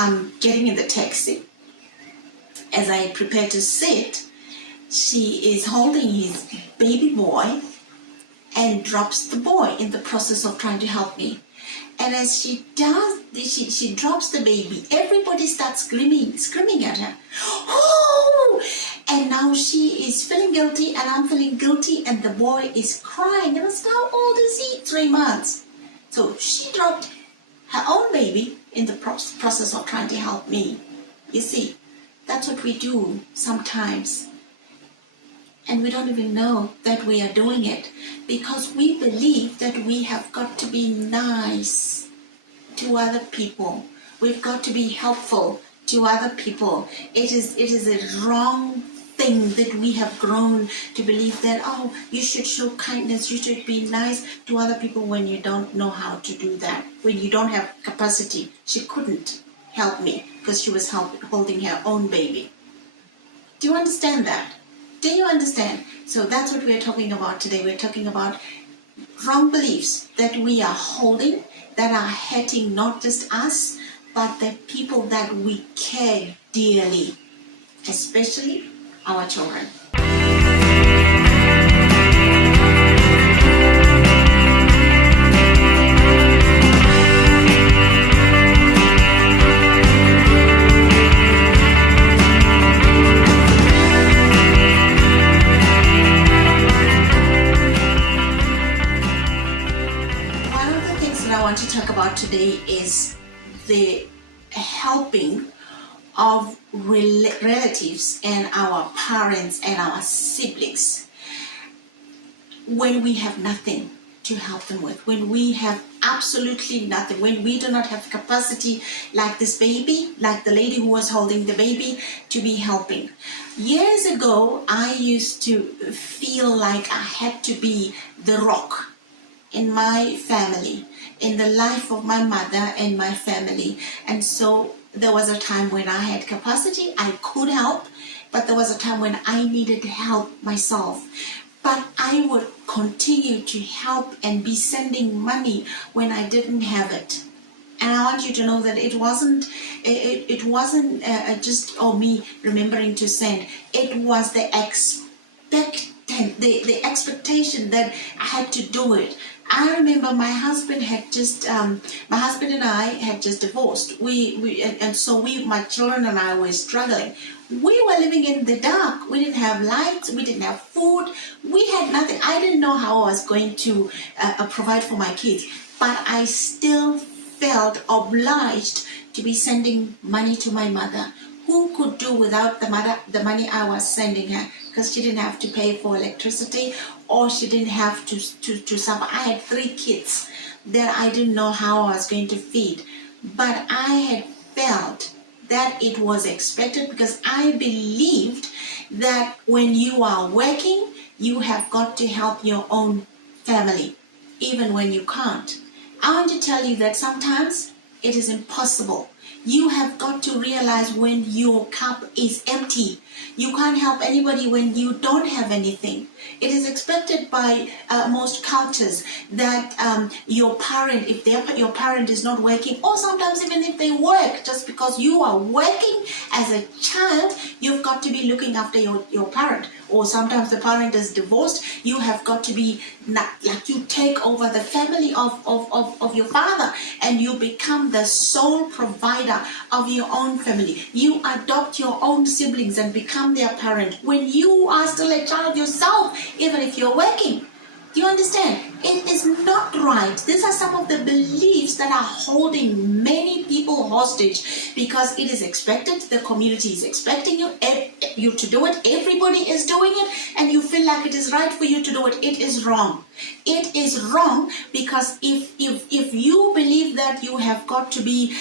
I'm getting in the taxi. As I prepare to sit, she is holding his baby boy and drops the boy in the process of trying to help me. And as she does, she drops the baby. Everybody starts screaming at her. Oh! And now she is feeling guilty, and I'm feeling guilty, and the boy is crying. And I said, how old is he? 3 months. So she dropped her own baby in the process of trying to help me. You see, that's what we do sometimes. And we don't even know that we are doing it because we believe that we have got to be nice to other people. We've got to be helpful to other people. It is a wrong thing that we have grown to believe that, oh, you should show kindness, you should be nice to other people when you don't know how to do that, when you don't have capacity. She couldn't help me because she was holding her own baby. Do you understand that? Do you understand? So that's what we're talking about today. We're talking about wrong beliefs that we are holding that are hurting not just us, but the people that we care dearly, especially our children. To talk about today is the helping of relatives and our parents and our siblings when we have nothing to help them with, when we have absolutely nothing, when we do not have capacity like this baby, like the lady who was holding the baby, to be helping. Years ago, I used to feel like I had to be the rock in my family, in the life of my mother and my family. And so there was a time when I had capacity, I could help, but there was a time when I needed help myself. But I would continue to help and be sending money when I didn't have it. And I want you to know that it wasn't just me remembering to send. It was the expectation that I had to do it. I remember my husband and I had just divorced. My children and I were struggling. We were living in the dark. We didn't have lights. We didn't have food. We had nothing. I didn't know how I was going to provide for my kids, but I still felt obliged to be sending money to my mother. Who could do without the money I was sending her? Because she didn't have to pay for electricity, or she didn't have to suffer. I had 3 kids that I didn't know how I was going to feed. But I had felt that it was expected because I believed that when you are working, you have got to help your own family, even when you can't. I want to tell you that sometimes it is impossible. You have got to realize when your cup is empty. You can't help anybody when you don't have anything. It is expected by most cultures that your parent, if your parent is not working, or sometimes even if they work, just because you are working as a child, you've got to be looking after your parent. Or sometimes the parent is divorced, you have got to be, like you take over the family of your father and you become the sole provider of your own family. You adopt your own siblings and become their parent when you are still a child yourself, even if you're working. Do you understand? It is not right. These are some of the beliefs that are holding many people hostage because it is expected. The community is expecting you to do it. Everybody is doing it, and you feel like it is right for you to do it. It is wrong. It is wrong because if you believe that you have got to be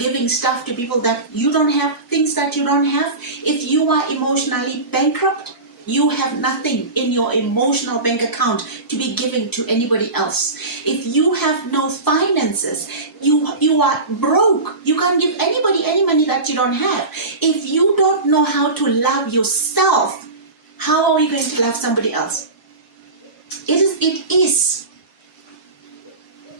giving stuff to people that you don't have, things that you don't have, if you are emotionally bankrupt, you have nothing in your emotional bank account to be giving to anybody else. If you have no finances, you are broke. You can't give anybody any money that you don't have. If you don't know how to love yourself, how are you going to love somebody else? It is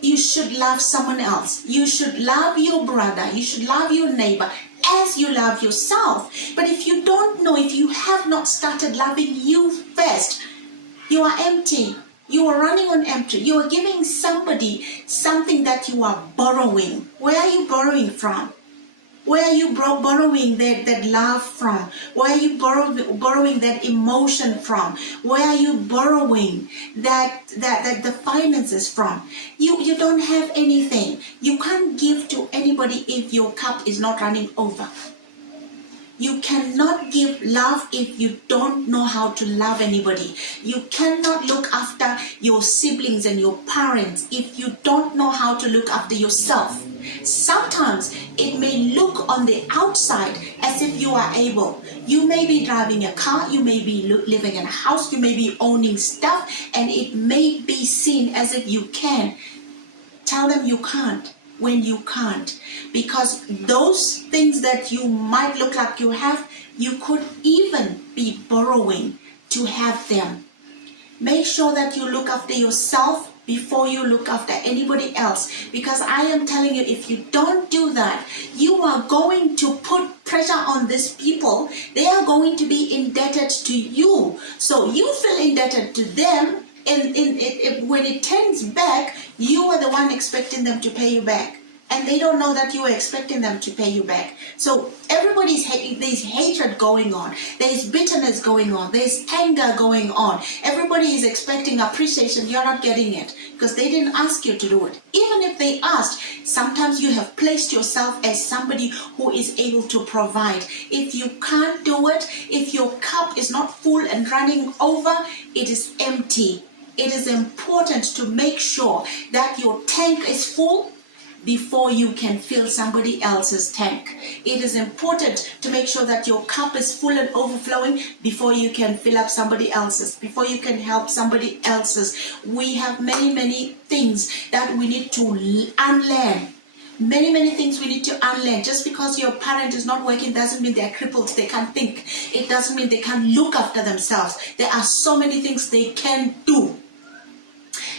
you should love someone else. You should love your brother. You should love your neighbor as you love yourself. But if you don't know, if you have not started loving you first, you are empty. You are running on empty. You are giving somebody something that you are borrowing. Where are you borrowing from? Where are you borrowing that love from? Where are you borrowing that emotion from? Where are you borrowing that the finances from? You don't have anything. You can't give to anybody if your cup is not running over. You cannot give love if you don't know how to love anybody. You cannot look after your siblings and your parents if you don't know how to look after yourself. Sometimes it may look on the outside as if you are able. You may be driving a car, you may be living in a house, you may be owning stuff, and it may be seen as if you can. Tell them you can't when you can't. Because those things that you might look like you have, you could even be borrowing to have them. Make sure that you look after yourself before you look after anybody else. Because I am telling you, if you don't do that, you are going to put pressure on these people. They are going to be indebted to you. So you feel indebted to them, and when it turns back, you are the one expecting them to pay you back. And they don't know that you are expecting them to pay you back. So everybody's there's hatred going on. There's bitterness going on. There's anger going on. Everybody is expecting appreciation. You're not getting it because they didn't ask you to do it. Even if they asked, sometimes you have placed yourself as somebody who is able to provide. If you can't do it, if your cup is not full and running over, it is empty. It is important to make sure that your tank is full before you can fill somebody else's tank. It is important to make sure that your cup is full and overflowing before you can fill up somebody else's, before you can help somebody else's. We have many things that we need to unlearn. Many things we need to unlearn. Just because your parent is not working doesn't mean they're crippled, they can't think. It doesn't mean they can't look after themselves. There are so many things they can do.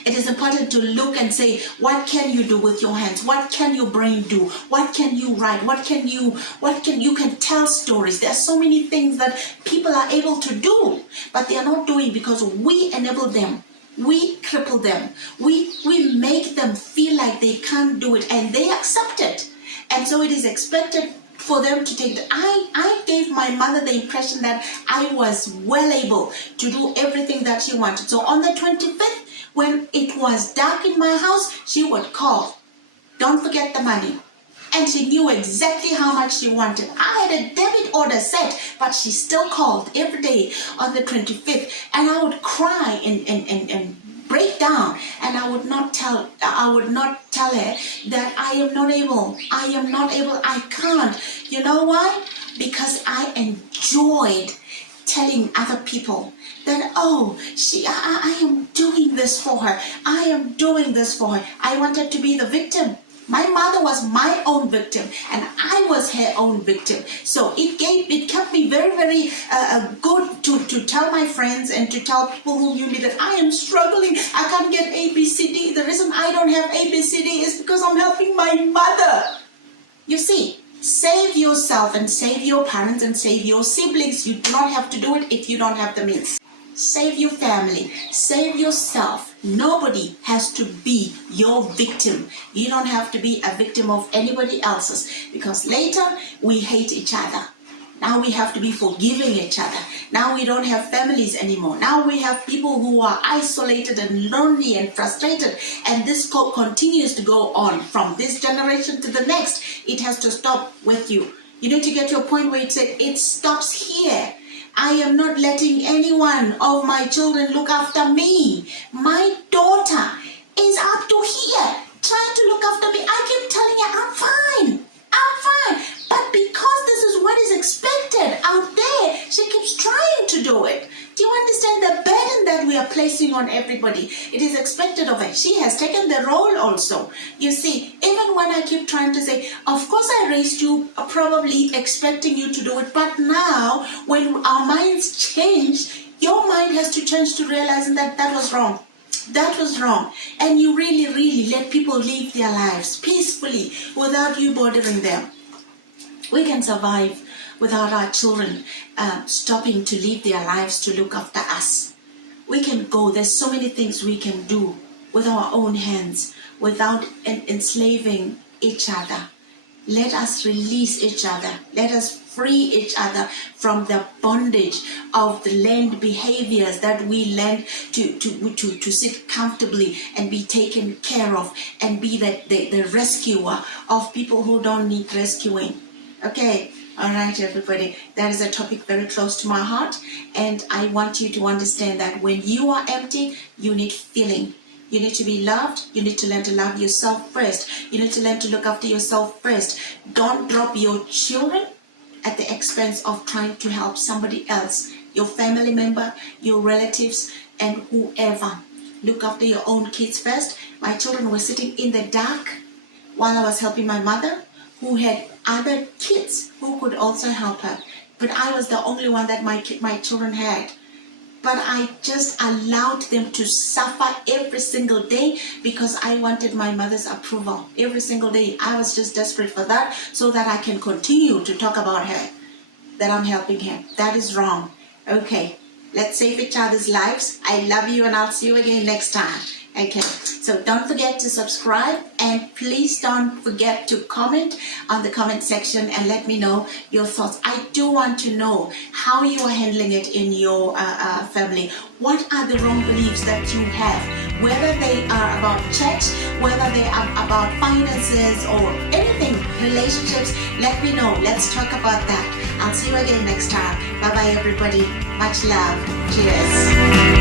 It is important to look and say, what can you do with your hands? What can your brain do? What can you write? You can tell stories. There are so many things that people are able to do, but they are not doing because we enable them. We cripple them. We make them feel like they can't do it, and they accept it. And so it is expected for them to take I gave my mother the impression that I was well able to do everything that she wanted. So on the 25th, when it was dark in my house, she would call, don't forget the money. And she knew exactly how much she wanted. I had a debit order set, but she still called every day on the 25th. And I would cry and break down. And I would not tell her that I am not able. I can't. You know why? Because I enjoyed telling other people that, I am doing this for her. I am doing this for her. I wanted to be the victim. My mother was my own victim, and I was her own victim. So it kept me very good to tell my friends and to tell people who knew me that I am struggling. I can't get ABCD. The reason I don't have ABCD is because I'm helping my mother. You see, save yourself and save your parents and save your siblings. You do not have to do it if you don't have the means. Save your family. Save yourself. Nobody has to be your victim. You don't have to be a victim of anybody else's, because later we hate each other. Now we have to be forgiving each other. Now we don't have families anymore. Now we have people who are isolated and lonely and frustrated. And this continues to go on from this generation to the next. It has to stop with you. You need to get to a point where it stops here. I am not letting anyone of my children look after me. My daughter is up to here trying to look after me. I keep telling her, I'm fine. But because this is what is expected out there, she keeps trying to do it. Do you understand the burden that we are placing on everybody? It is expected of her. She has taken the role also. You see, even when I keep trying to say, of course I raised you probably expecting you to do it, but now when our minds change, your mind has to change to realizing that that was wrong. That was wrong. And you really let people live their lives peacefully without you bothering them. We can survive without our children stopping to live their lives to look after us. We can go. There's so many things we can do with our own hands without enslaving each other. Let us release each other. Let us free each other from the bondage of the learned behaviors that we learn to sit comfortably and be taken care of and be the rescuer of people who don't need rescuing. Okay, all right, everybody. That is a topic very close to my heart, and I want you to understand that when you are empty, you need filling. You need to be loved. You need to learn to love yourself first. You need to learn to look after yourself first. Don't drop your children at the expense of trying to help somebody else, your family member, your relatives, and whoever. Look after your own kids first. My children were sitting in the dark while I was helping my mother, who had other kids who could also help her. But I was the only one that my children had. But I just allowed them to suffer every single day because I wanted my mother's approval. Every single day. I was just desperate for that so that I can continue to talk about her, that I'm helping her. That is wrong. Okay, let's save each other's lives. I love you, and I'll see you again next time. Okay, so don't forget to subscribe, and please don't forget to comment on the comment section and let me know your thoughts. I do want to know how you are handling it in your family. What are the wrong beliefs that you have? Whether they are about church, whether they are about finances or anything, relationships, let me know. Let's talk about that. I'll see you again next time. Bye-bye, everybody. Much love. Cheers.